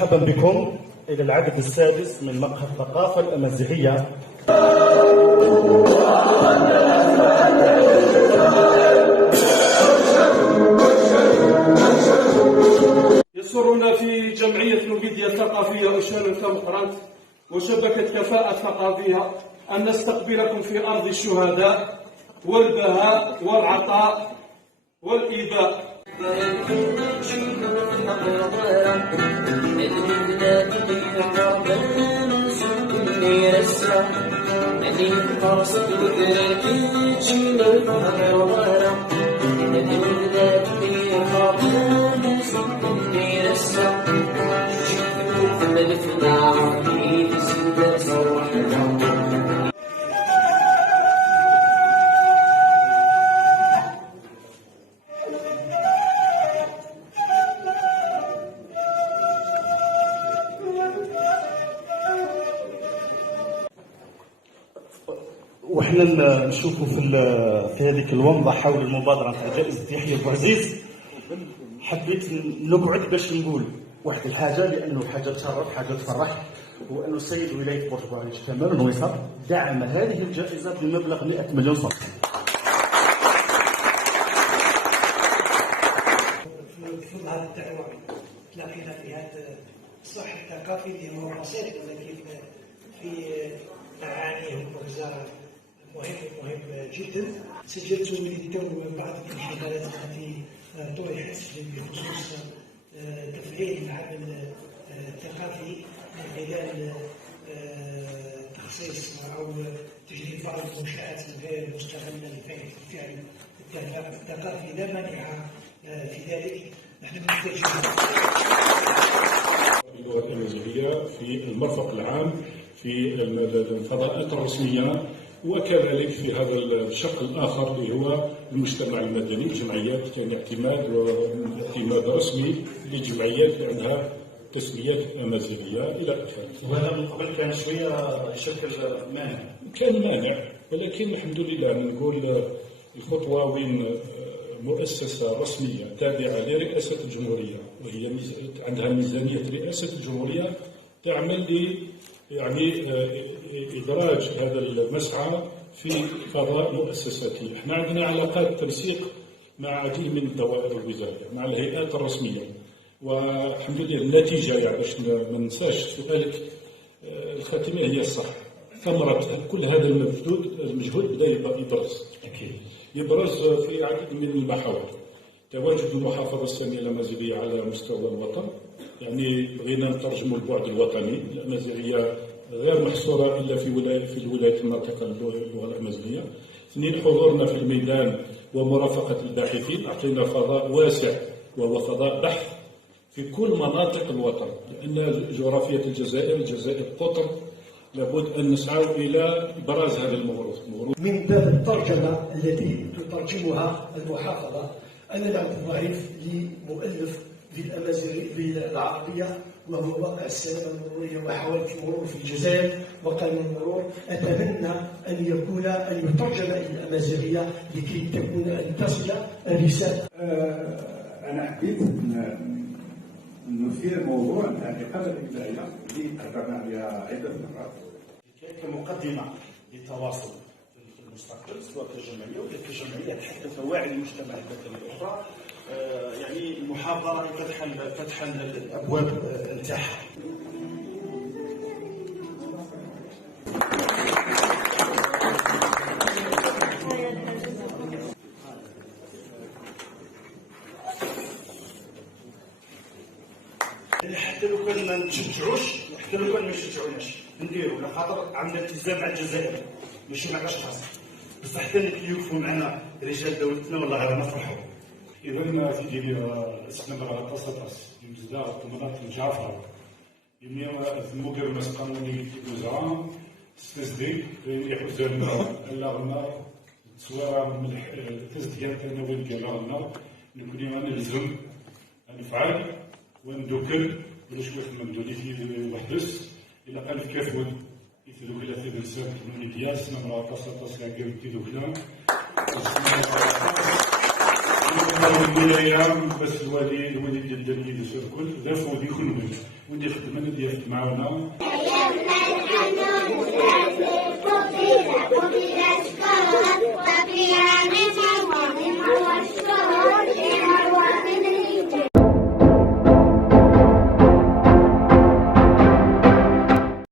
مرحبا بكم إلى العدد السادس من مقهى الثقافة الأمازيغية. يسرنا في جمعية نوفيديا الثقافية أشان كمقرنت وشبكة كفاءة ثقافية أن نستقبلكم في أرض الشهداء والبهاء والعطاء والإيذاء. وحنا نشوفوا في هذيك الومضه حول المبادره نتاع جائزه يحيى بوعزيز، حبيت نقعد باش نقول واحد الحاجه، لانه حاجه تشرف، حاجه تفرح، هو انه السيد ولايه بورتبوغيج كمال نويصر دعم هذه الجائزه بمبلغ 100 مليون صرف. في هذا الدعوه تلاقينا في هذا الصح الثقافي اللي هو بسيط ولكن في معانيه ومغزاه مهم جدا. سجلت للتو بعض الانحدارات التي طرحت بخصوص تفعيل العمل الثقافي من خلال تخصيص او تجديد بعض المنشآت الغير مستغله لفعل الثقافي. لا مانع في ذلك. نحن نحتاج اللغة الأمازيغية في المرفق العام في الفضاءات الرسمية، وكذلك في هذا الشق الآخر اللي هو المجتمع المدني، الجمعيات كان اعتماد رسمي لجمعيات اللي عندها تسميات أمازيغية إلى آخره. وهذا من قبل كان شويه يشكل مانع، كان مانع، ولكن الحمد لله نقول الخطوة وين مؤسسة رسمية تابعة لرئاسة الجمهورية وهي عندها ميزانية رئاسة الجمهورية تعمل يعني إدراج هذا المسعى في فضاء مؤسساتي. احنا عندنا علاقات تنسيق مع عديد من الدوائر الوزارية، مع الهيئات الرسمية، والحمد لله النتيجة يعني باش ما ننساش سؤالك الخاتمة هي الصح. ثمرة كل هذا المجهود بدأ يبرز، أكيد يبرز في عدد من المحاور. تواجد المحافظة السامية الأمازيغية على مستوى الوطن، يعني بغينا نترجموا البعد الوطني. الأمازيغية غير محصورة إلا في الولايات الناطقة باللغة الأمازيغية. اثنين، حضورنا في الميدان ومرافقة الباحثين، أعطينا فضاء واسع وهو فضاء بحث في كل مناطق الوطن، لأن جغرافية الجزائر قطر، لابد أن نسعى إلى إبراز هذا الموروث. من باب الترجمة التي تترجمها المحافظة. أنا العبد الضعيف لمؤلف بالعربية وهو واقع السلامة المرورية وحوادث المرور في الجزائر وقانون المرور. أتمنى أن يترجم إلى الأمازيغية لكي أن تصل الرسالة. أنا حبيت نثير موضوع الإقامة الإبداعية اللي تهضرنا عليها عدة مرات كمقدمة للتواصل في المستقبل، سواء كجمعية ولا كجمعية حتى فواعل المجتمع المدني الأخرى. يعني المحاضرة فتحا الأبواب نتاعها. حتى لو كان ما نشجعوش، حتى لو كان ما يشجعوناش نديرو، لخاطر عندنا التزام مع الجزائر ماشي مع الاشخاص، بصح حتى اللي يوقفوا معنا رجال دولتنا والله غير نفرحوا. إذا في جميع استمرار تصدس يمزدا الطمرات الجعفر يميا المقر مسقانوني وزراء استزدي يحزن اللغنا سواء من التزديان كان وين كان نكوني أنا لزم نفعل وندوكل ولا شويه من دولي في وحدس إلا قال في كافون يثلو إلى ثلاث سنوات من دياس نمرة تصدس كاكيو تيدوكلا كل ايام بس الوالد ديال الجمعيه ديال سيركل ضيفو يكون ودي يخدم معانا. أيامنا نحن نسافر قبيلة قبيلة شكرا